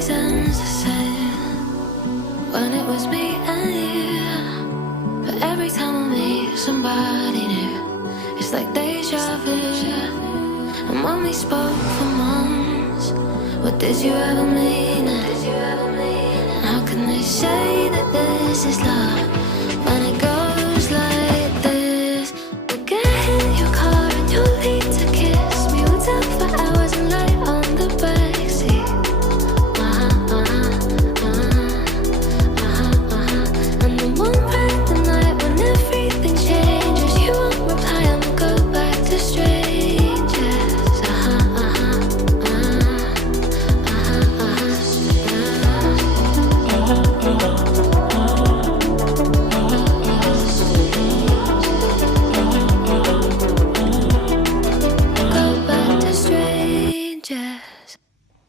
always ends the same when it was me and you. But every time I meet somebody new, it's like deja vu. And when we spoke for months, what did you ever mean it? And how can they say that this is love when it